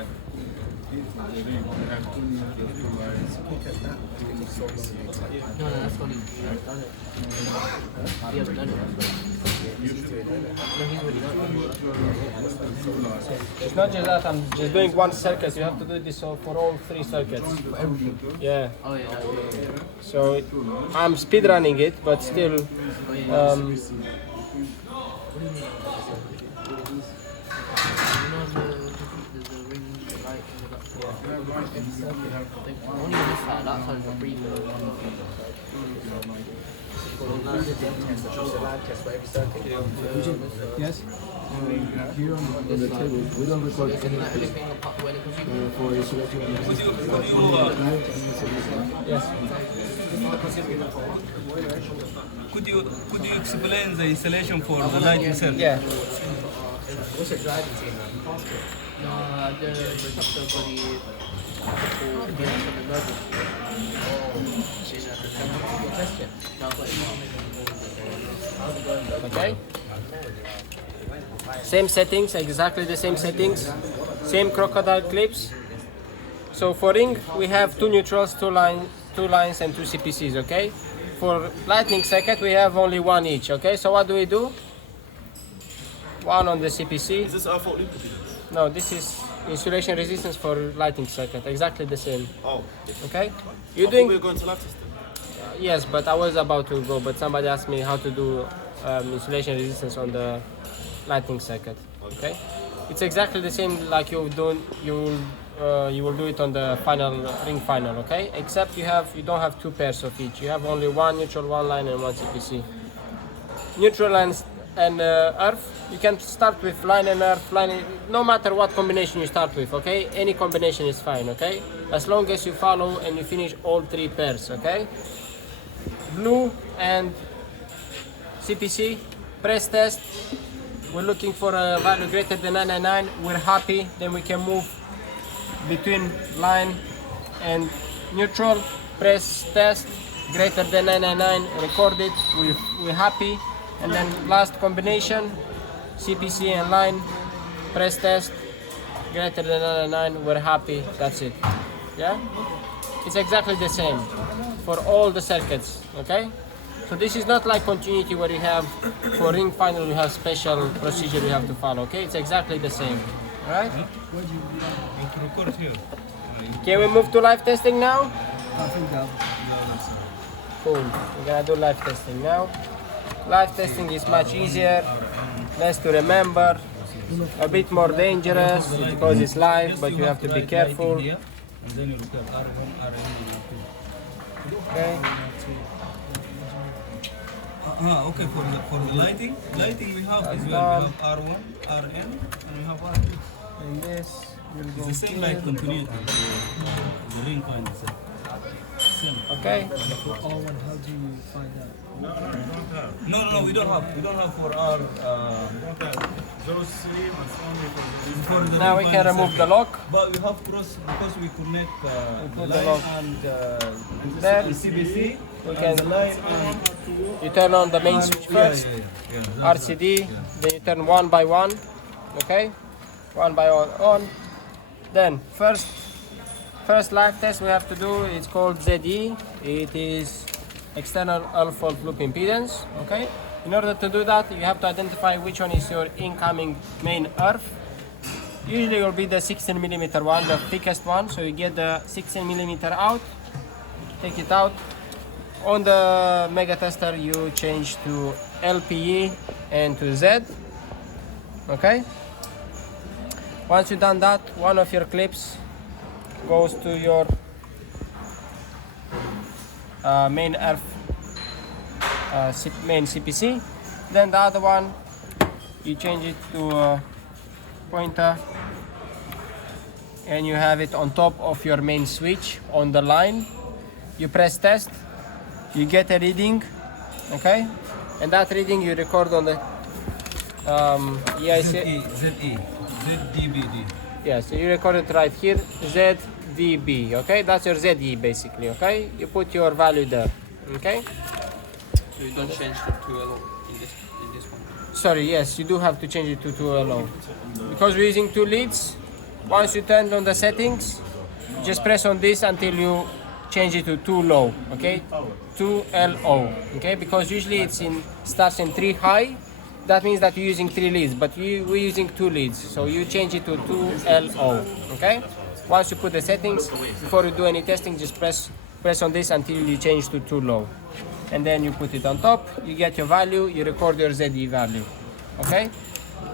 No, that's what he's done it. He hasn't done it. No, he's already done it. It's not just that, I'm just doing one circuit. You have to do this for all 3 circuits. Yeah. Oh yeah. So I'm speedrunning it, but still. Only this side, that side's a free Yes. Here on the table, we don't record anything for the selection. Yes. Could you explain the installation for the light itself? Yeah. What's your driving team? the chapter for the Okay. Same settings, exactly the same settings. Same crocodile clips. So for ring, we have 2 neutrals, 2 lines and 2 CPCs, okay? For lightning circuit, we have only 1 each, okay? So what do? 1 on the CPC. Is this R4 loop? No, this is insulation resistance for lightning circuit, exactly the same. Oh, Okay? we were going to live testing. Yes, but I was about to go, but somebody asked me how to do insulation resistance on the lightning circuit. Okay, it's exactly the same like you will do it on the ring final. Okay, except you don't have 2 pairs of each. You have only 1 neutral, 1 line, and 1 CPC. Neutral and earth. You can start with line and earth, no matter what combination you start with. Okay, any combination is fine. Okay, as long as you follow and you finish all 3 pairs. Okay. Blue and CPC, press test. We're looking for a value greater than 999. We're happy. Then we can move between line and neutral. Press test, greater than 999. Record it. We're happy. And then last combination, CPC and line. Press test, greater than 999. We're happy. That's it. Yeah. It's exactly the same for all the circuits, okay? So this is not like continuity where you have, for ring final you have special procedure you have to follow, okay? It's exactly the same, alright? Can we move to live testing now? Cool, we're gonna do live testing now. Live testing is much easier, less to remember, a bit more dangerous because it's live, but you have to be careful. And then you look at R1, RN, Okay. okay, for the lighting we have as well. We have R1, RN, and we have R2. And this will It's go the same like continuity. The ring coin itself. Same. okay. For all one, how do you find out? No, we don't have for our. For the Now ring we coin can remove the itself. lock. But we have cross because we connect put the the line lock and there. the CBC We and can- the line and You turn on the main switch first, yeah. RCD, then you turn 1 by 1, okay? 1 by 1 on. Then first live test we have to do, it's called ZE. It is external fault loop impedance, okay? In order to do that, you have to identify which one is your incoming main earth. Usually it will be the 16mm one, the thickest one. So you get the 16mm out, take it out. On the mega tester you change to LPE and to Z, okay? Once you've done that, one of your clips goes to your main earth, main CPC. Then the other one, you change it to a pointer and you have it on top of your main switch on the line. You press test, you get a reading, okay? And that reading you record on the EIC. ZDBD. Yeah, so you record it right here, ZVB, okay? That's your ZE basically, okay? You put your value there, okay? So you don't change to 2LO in this one. Sorry, yes, you do have to change it to 2LO. Because we're using 2 leads, Once you turn on the settings, just press on this until you change it to too low, okay? 2 LO, okay? Because usually starts in 3 high. That means that you're using 3 leads, but we're using 2 leads, so you change it to 2 LO, okay? Once you put the settings, before you do any testing, just press on this until you change to too low, and then you put it on top. You get your value. You record your ZE value, okay?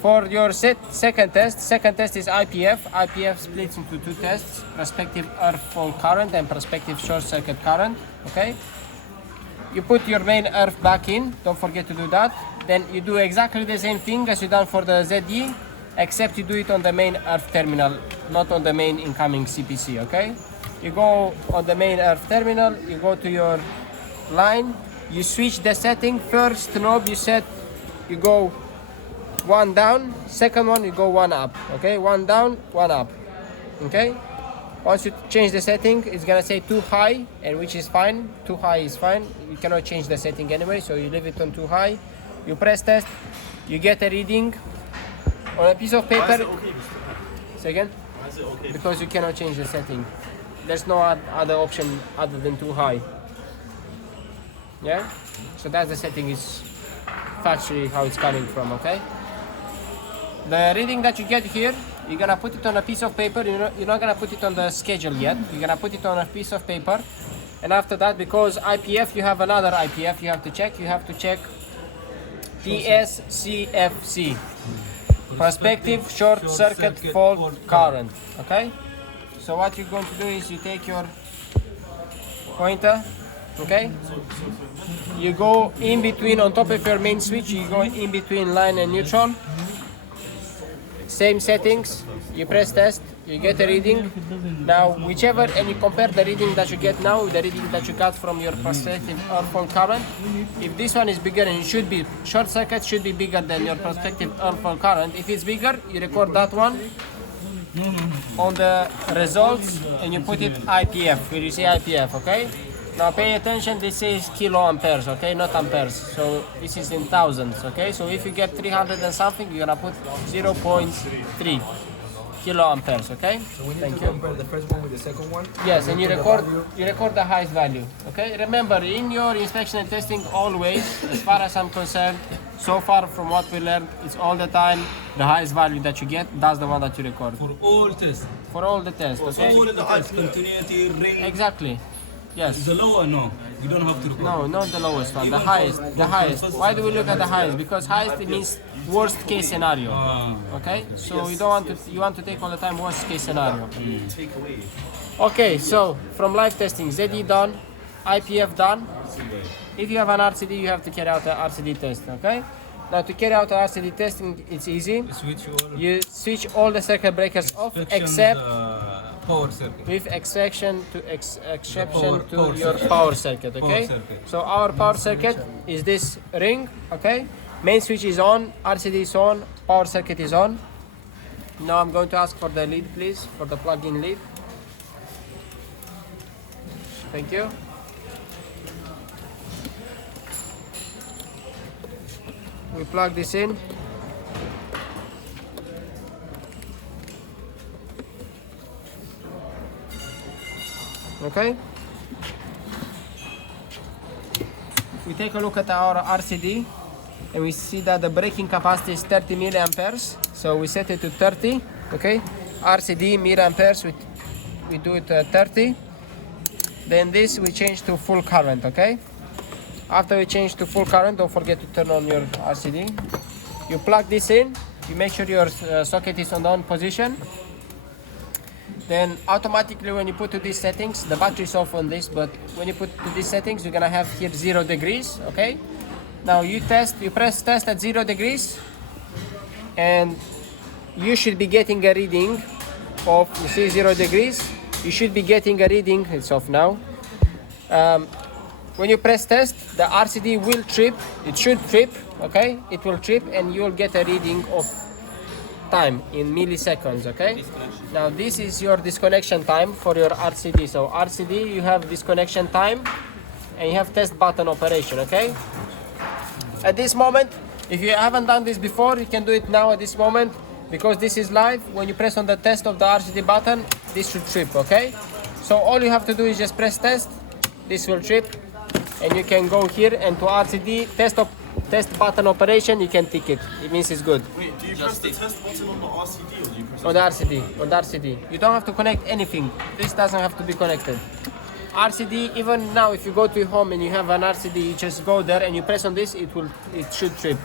For your second test is IPF. IPF splits into 2 tests: prospective earth fault current and prospective short circuit current, okay? You put your main earth back in, don't forget to do that. Then you do exactly the same thing as you done for the ZE, except you do it on the main earth terminal, not on the main incoming CPC, okay? You go on the main earth terminal, you go to your line, you switch the setting. First knob you go 1 down, second one you go 1 up, okay? 1 down, 1 up, okay? Once you change the setting, it's gonna say too high, and which is fine. Too high is fine. You cannot change the setting anyway, so you leave it on too high. You press test, you get a reading on a piece of paper. Why is it okay? Second, Why is it okay? because you cannot change the setting. There's no other option other than too high. Yeah, so that's the setting. Is factually how it's coming from. Okay. The reading that you get here, you're gonna put it on a piece of paper. You're not gonna put it on the schedule yet. You're gonna put it on a piece of paper, and after that, because IPF, you have another IPF you have to check. You have to check PSCFC, prospective short circuit fault current. Okay. So what you're going to do is you take your pointer. Okay. You go in between on top of your main switch. You go in between line and neutral. Same settings, you press test, you get a reading. Now whichever, and you compare the reading that you get now with the reading that you got from your prospective earth fault current. If this one is bigger, and it should be, short circuit should be bigger than your prospective earth fault current. If it's bigger, you record that one on the results and you put it IPF, where you see IPF, okay? Now pay attention, this is kilo amperes, okay, not amperes. So this is in thousands, okay? So if you get 300 and something, you're gonna put 0.3 kilo amperes, okay? So we need Thank to you. compare the first one with the second one. Yes, and you put the record value. the highest value, okay? Remember, in your inspection and testing, always, as far as I'm concerned, so far from what we learned, it's all the time the highest value that you get, that's the one that you record. For all tests. For all the tests, okay? All the tests, continuity, ring. Exactly, yes. The lower, no. You don't have to record. No, not the lowest one, the highest, the highest. Why do we look at the highest? Because highest, it means worst case scenario, okay? So you don't want to, you want to take all the time worst case scenario. Take away. Okay, so from live testing, ZE done, IPF done. If you have an RCD, you have to carry out an RCD test, okay? Now to carry out an RCD testing, it's easy. Switch all. You switch all the circuit breakers off, Inspection, except power circuit. with exception Power to your power circuit, okay? Power circuit. So our power circuit is this ring, okay? Main switch is on, RCD is on, power circuit is on. Now I'm going to ask for the lead, please, for the plug-in lead. Thank you. We plug this in. Okay. We take a look at our RCD and we see that the braking capacity is 30 milliamperes. So we set it to 30, okay? RCD milliamperes, we do it 30. Then this we change to full current, okay? After we change to full current, don't forget to turn on your RCD. You plug this in, you make sure your socket is on the on position. Then automatically when you put to these settings, the battery is off on this, but when you put to these settings, you're gonna have here 0 degrees, okay? Now you press test at 0 degrees, and you should be getting a reading of, you see 0 degrees, you should be getting a reading, it's off now. When you press test, the RCD will trip, it should trip, okay? It will trip and you will get a reading of time in milliseconds, okay? Now this is your disconnection time for your RCD. So RCD, you have disconnection time and you have test button operation, okay? At this moment, if you haven't done this before, you can do it now at this moment. because this is live, when you press on the test of the RCD button, this should trip, okay? So all you have to do is just press test, this will trip, and you can go here and to RCD, test button operation, you can tick it. It means it's good. Wait, do you press the test button on the RCD or do you press On the RCD, on the RCD. You don't have to connect anything. This doesn't have to be connected. RCD, even now, if you go to your home and you have an RCD, you just go there and you press on this, it should trip.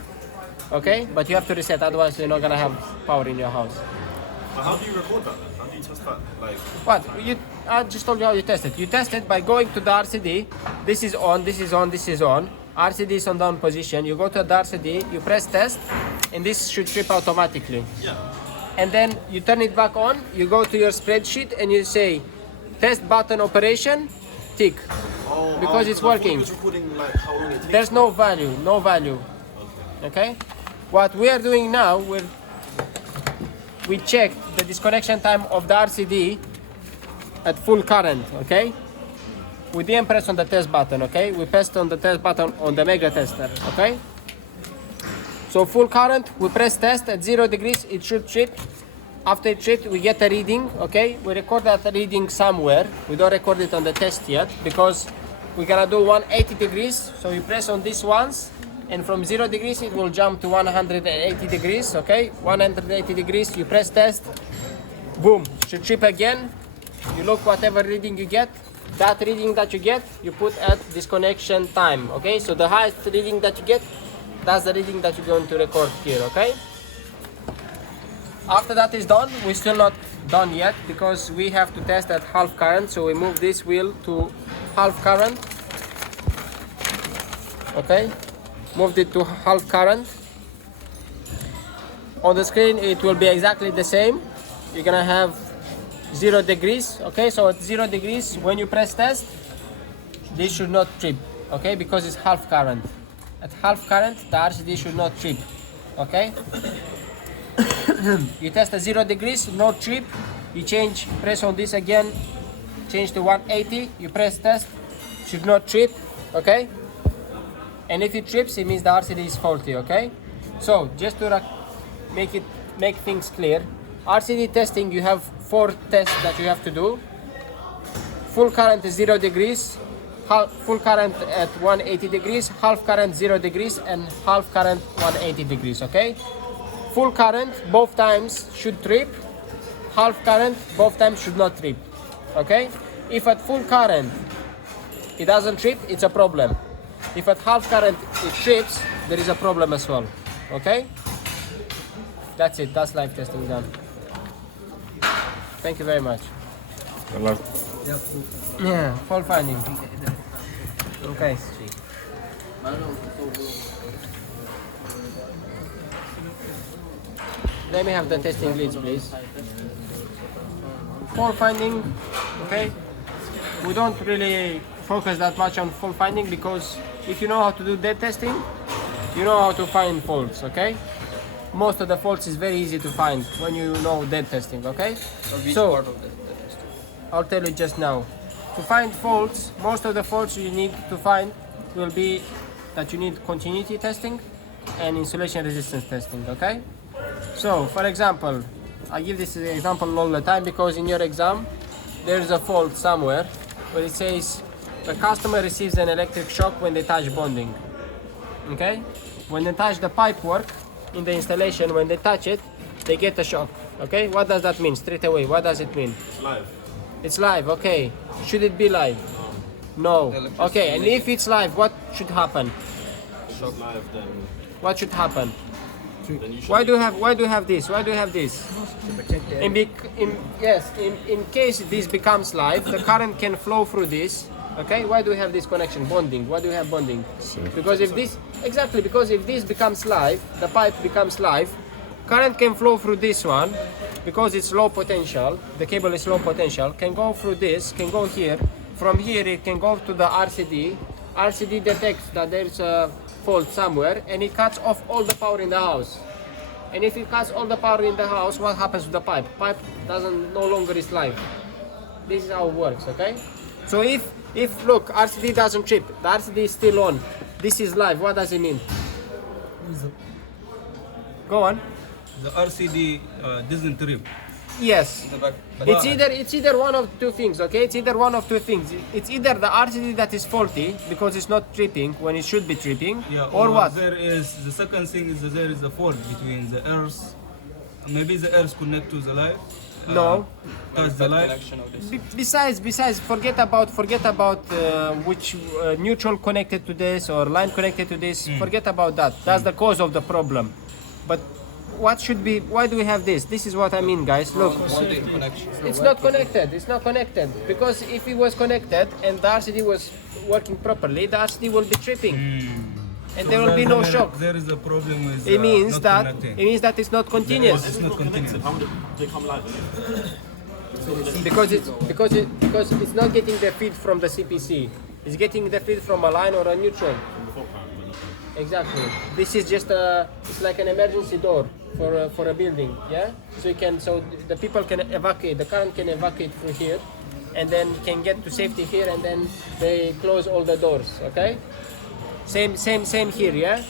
Okay? But you have to reset, otherwise you're not gonna have power in your house. But how do you record that then? How do you test that? Like, What? I just told you how you test it. You test it by going to the RCD. This is on, this is on, this is on. RCD is on down position. You go to the RCD, you press test, and this should trip automatically. yeah. And then you turn it back on, you go to your spreadsheet and you say test button operation, tick. Oh, Because it's I thought working. it was recording like how long it takes. There's no value. Okay? What we are doing now, we checked the disconnection time of the RCD at full current, okay? We didn't press on the test button, okay? We pressed on the test button on the mega tester, okay? So full current, we press test at 0 degrees, it should trip. After it tripped, we get a reading, okay? We record that reading somewhere. We don't record it on the test yet because we're gonna do 180 degrees. So you press on this once, and from 0 degrees, it will jump to 180 degrees, okay? 180 degrees, you press test, boom, should trip again. You look whatever reading you get. That reading that you get, you put at disconnection time, okay? So the highest reading that you get, that's the reading that you're going to record here, okay? After that is done, we're still not done yet because we have to test at half current. So we move this wheel to half current, okay? Moved it to half current. On the screen, it will be exactly the same. You're gonna have 0 degrees, okay? So at 0 degrees, when you press test, this should not trip, okay? Because it's half current. At half current, the RCD should not trip, okay? You test at 0 degrees, no trip. You press on this again, change to 180. You press test, should not trip, okay? And if it trips, it means the RCD is faulty, okay? So just to make things clear, RCD testing, you have 4 tests that you have to do. Full current is 0 degrees, full current at 180 degrees, half current 0 degrees, and half current 180 degrees, okay? Full current, both times should trip. Half current, both times should not trip, okay? If at full current, it doesn't trip, it's a problem. If at half current, it trips, there is a problem as well, okay? That's it, that's live testing done. Thank you very much. Yeah, fault finding. Okay. Let me have the testing leads, please. Fault finding, okay? We don't really focus that much on fault finding because if you know how to do dead testing, you know how to find faults, okay? Most of the faults is very easy to find when you know dead testing, okay? So, I'll tell you just now. To find faults, most of the faults you need to find will be that you need continuity testing and insulation resistance testing, okay? So, for example, I give this example all the time because in your exam, there's a fault somewhere where it says the customer receives an electric shock when they touch bonding, okay? When they touch the pipe work in the installation, when they touch it, they get a shock, okay? What does that mean? Straight away, what does it mean? Live. It's live, okay. Should it be live? No. Okay, and if it's live, what should happen? Shock live, then What should happen? you should. Why do you have this? Why do you have this? In case this becomes live, the current can flow through this. Okay, why do we have this connection? Bonding. Why do we have bonding? Because if this becomes live, the pipe becomes live, current can flow through this one because it's low potential. The cable is low potential. Can go through this. Can go here. From here, it can go to the RCD. RCD detects that there's a fault somewhere, and it cuts off all the power in the house. And if it cuts all the power in the house, what happens to the pipe? Pipe no longer is live. This is how it works, okay? So if look, RCD doesn't trip, the RCD is still on, this is live, what does it mean? Go on. the RCD doesn't trip. Yes. It's either one of two things, okay? It's either one of two things. It's either the RCD that is faulty because it's not tripping when it should be tripping, Yeah, or what? There is the second thing is that there is a fault between the earth. Maybe the earth connect to the light. No. Touch the light. Besides, forget about which neutral connected to this or line connected to this. Forget about that. That's the cause of the problem. But what should be? Why do we have this? This is what I mean, guys. Look, it's not connected. It's not connected because if it was connected and the RCD was working properly, the RCD will be tripping, and there will be no shock. There is a problem with. It means not that connecting. it's not continuous. It's not continuous. How would they come live? Because it's not getting the feed from the CPC. It's getting the feed from a line or a neutral. Exactly. This is just it's like an emergency door for a building, yeah. So the people can evacuate. The current can evacuate through here, and then can get to safety here, and then they close all the doors. Okay. Same here, yeah.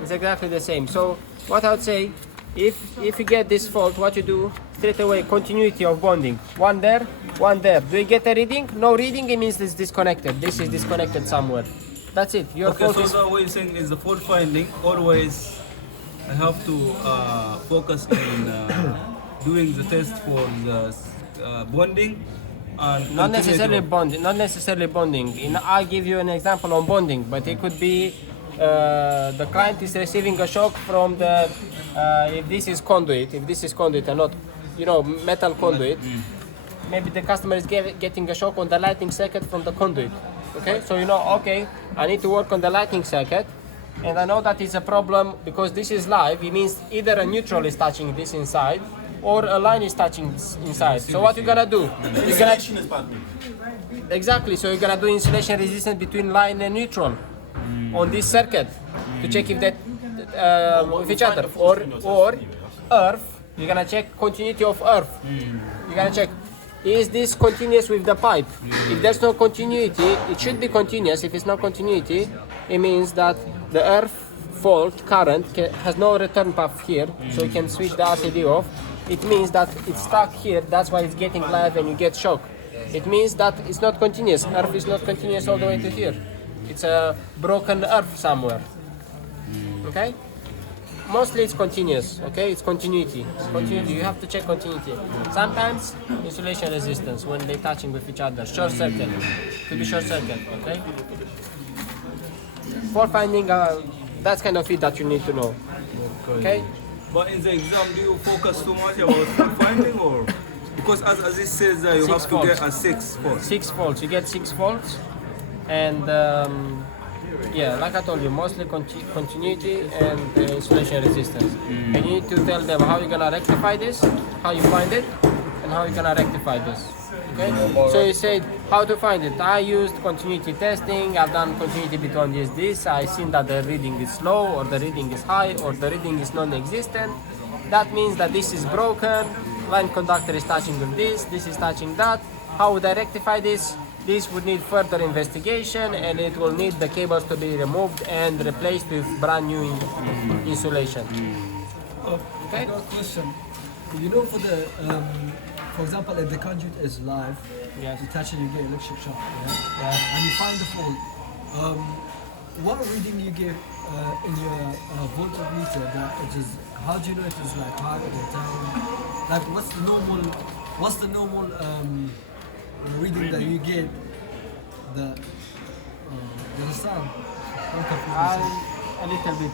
It's exactly the same. So what I would say, if you get this fault, what you do straight away, continuity of bonding. One there, one there. Do you get a reading? No reading. It means it's disconnected. This is disconnected somewhere. That's it. Your Okay, fault so is. the way you're saying is the fault finding. Always, I have to focus in doing the test for the bonding. And Not continuity. necessarily bonding. I'll give you an example on bonding, but it could be the client is receiving a shock from the if this is conduit and not metal conduit. Maybe the customer is getting a shock on the lighting circuit from the conduit. Okay, so okay, I need to work on the lighting circuit, and I know that it's a problem because this is live. It means either a neutral is touching this inside, or a line is touching this inside. So what you're gonna do? You're gonna Insulation is bad. exactly. So you're gonna do insulation resistance between line and neutral on this circuit to check if that with each other, or earth. You're gonna check continuity of earth. You're gonna check. Is this continuous with the pipe? If there's no continuity, it should be continuous. If it's not continuity, it means that the earth fault current has no return path here, so you can switch the RCD off. It means that it's stuck here, that's why it's getting live and you get shock. It means that it's not continuous. Earth is not continuous all the way to here. It's a broken earth somewhere. Okay? Mostly it's continuous, okay? It's continuity. Continuity. You have to check continuity. Sometimes insulation resistance when they're touching with each other. Short circuit. Could be short circuit, okay? For finding, that's kind of it that you need to know. Okay? But in the exam, do you focus too much about fault finding or? Because as it says, you Six have faults. to get a 6 fault. 6 faults. You get 6 faults, and yeah, like I told you, mostly continuity and insulation resistance. And you need to tell them how you're gonna rectify this, how you find it, and how you're gonna rectify this. Okay? So you said how to find it. I used continuity testing. I've done continuity between this. I seen that the reading is low, or the reading is high, or the reading is non-existent. That means that this is broken. Line conductor is touching with this. This is touching that. How would I rectify this? This would need further investigation, and it will need the cables to be removed and replaced with brand new insulation. Okay. I got a question. You know, for example, if the conduit is live, Yes. you touch it, you get electric shock, and you find the fault. What reading you give in your voltmeter? That it is. How do you know it is like high or down? Like, what's the normal reading that you get? You understand? I'm confused. A little bit.